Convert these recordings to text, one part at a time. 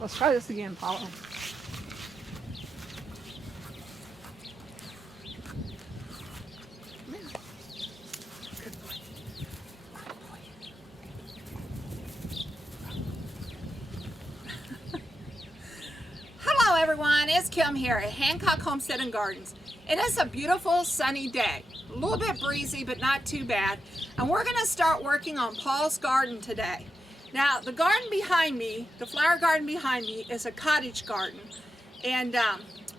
Let's try this again, Paula. Hello everyone, it's Kim here at Hancock Homesteading Gardens. It is a beautiful sunny day. A little bit breezy, but not too bad. And we're going to start working on Paul's garden today. Now, the garden behind me, the flower garden behind me, is a cottage garden. And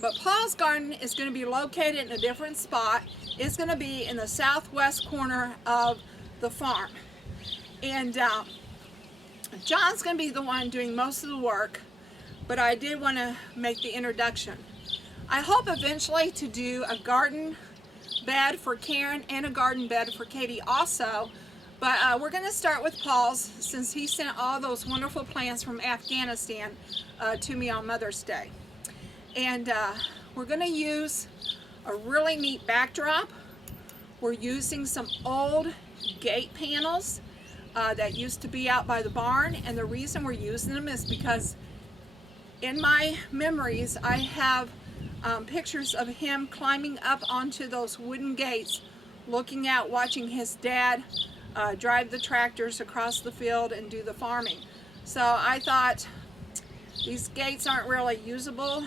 but Paul's garden is going to be located in a different spot. It's going to be in the southwest corner of the farm. And John's going to be the one doing most of the work, but I did want to make the introduction. I hope eventually to do a garden bed for Karen and a garden bed for Katie also, but we're going to start with Paul's since he sent all those wonderful plants from Afghanistan to me on Mother's Day. And we're going to use a really neat backdrop. We're using some old gate panels that used to be out by the barn, and the reason we're using them is because in my memories I have pictures of him climbing up onto those wooden gates, looking out, watching his dad drive the tractors across the field and do the farming. So I thought these gates aren't really usable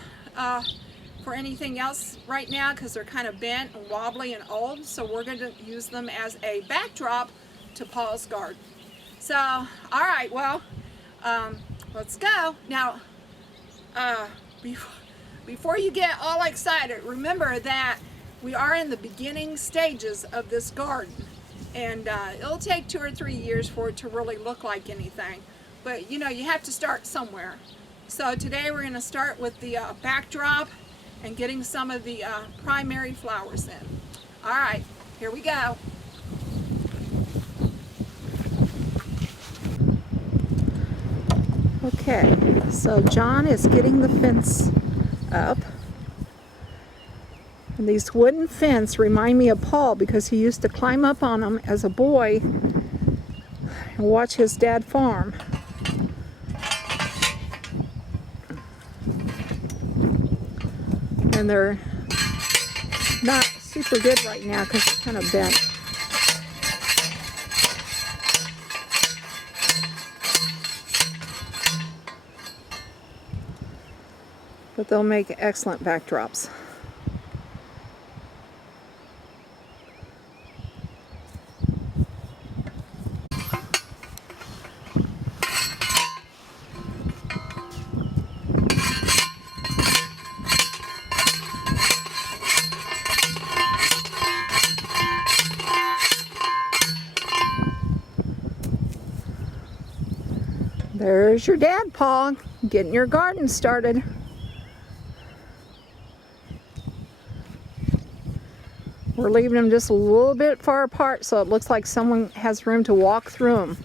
for anything else right now because they're kind of bent and wobbly and old, so we're going to use them as a backdrop to Paul's garden. So, all right, well, let's go. Now, before you get all excited, remember that we are in the beginning stages of this garden, and it'll take 2 or 3 years for it to really look like anything, but you know, you have to start somewhere. So today we're going to start with the backdrop and getting some of the primary flowers in. All right, here we go. Okay, so John is getting the fence up. And these wooden fence remind me of Paul because he used to climb up on them as a boy and watch his dad farm. And they're not super good right now because they're kind of bent. But they'll make excellent backdrops. There's your dad, Paul, getting your garden started. We're leaving them just a little bit far apart so it looks like someone has room to walk through them.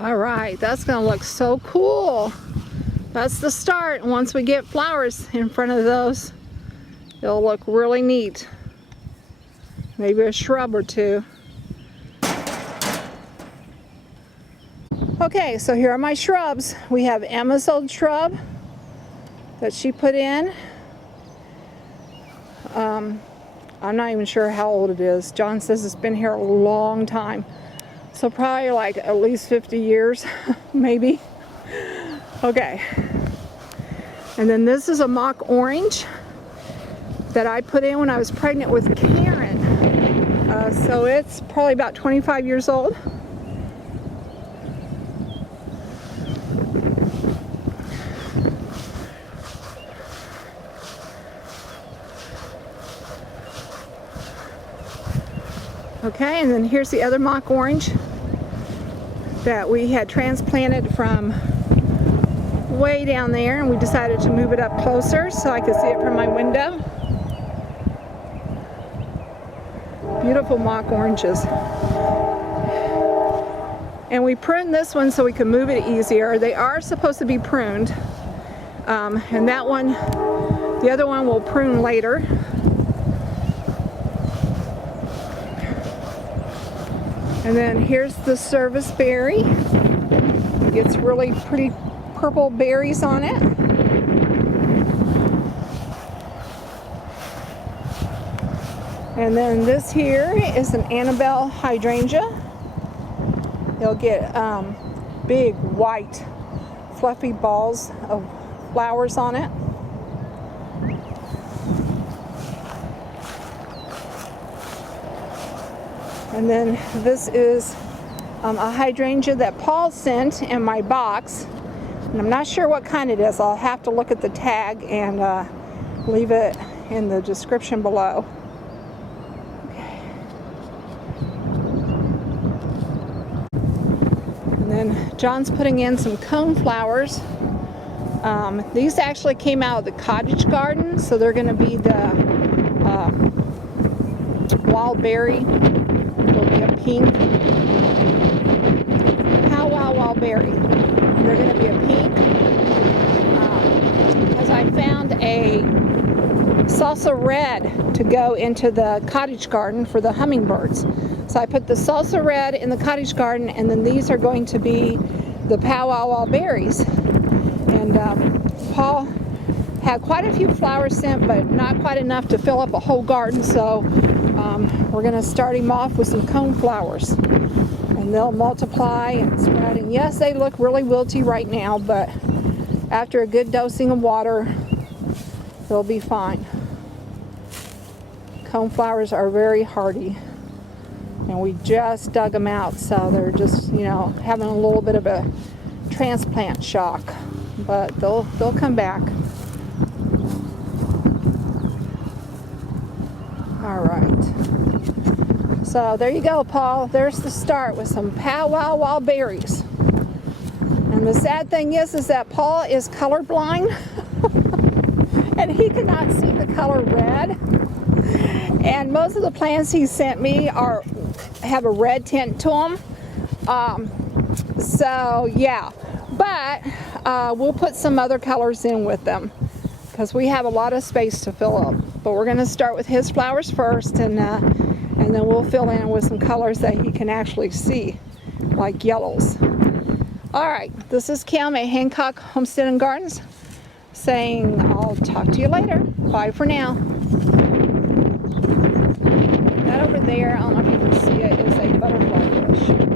All right, that's gonna look so cool. That's the start. Once we get flowers in front of those, it'll look really neat. Maybe a shrub or two. Okay, so here are my shrubs. We have Emma's old shrub that she put in. I'm not even sure how old it is. John says it's been here a long time. So probably like at least 50 years, maybe. Okay. And then this is a mock orange that I put in when I was pregnant with Karen. So it's probably about 25 years old. Okay, and then here's the other mock orange that we had transplanted from way down there, and we decided to move it up closer so I could see it from my window. Beautiful mock oranges. And we pruned this one so we could move it easier. They are supposed to be pruned. And that one, the other one we'll prune later. And then here's the service berry. It gets really pretty purple berries on it. And then this here is an Annabelle hydrangea. It'll get big white fluffy balls of flowers on it. And then this is a hydrangea that Paul sent in my box. And I'm not sure what kind it is. I'll have to look at the tag and leave it in the description below. Okay. And then John's putting in some cone flowers. These actually came out of the Cottage garden, so they're going to be the wild berry. There'll be a pink wild berry. They're going to be a pink because I found a salsa red to go into the Cottage garden for the hummingbirds. So I put the salsa red in the Cottage garden, and then these are going to be the powwow wild berries. And Paul had quite a few flowers sent, but not quite enough to fill up a whole garden, so we're going to start him off with some cone flowers. And they'll multiply and spread. And yes, they look really wilty right now, but after a good dosing of water, they'll be fine. Cone flowers are very hardy. And we just dug them out, so they're just, you know, having a little bit of a transplant shock. But they'll come back. All right. So there you go, Paul. There's the start with some powwow wild berries. And the sad thing is that Paul is colorblind and he cannot see the color red. And most of the plants he sent me have a red tint to them. So yeah, but we'll put some other colors in with them because we have a lot of space to fill up. But we're going to start with his flowers first, and then we'll fill in with some colors that he can actually see, like yellows. All right, this is Kim at Hancock Homesteading Gardens saying I'll talk to you later. Bye for now. That over there, I don't know if you can see it, is a butterfly bush.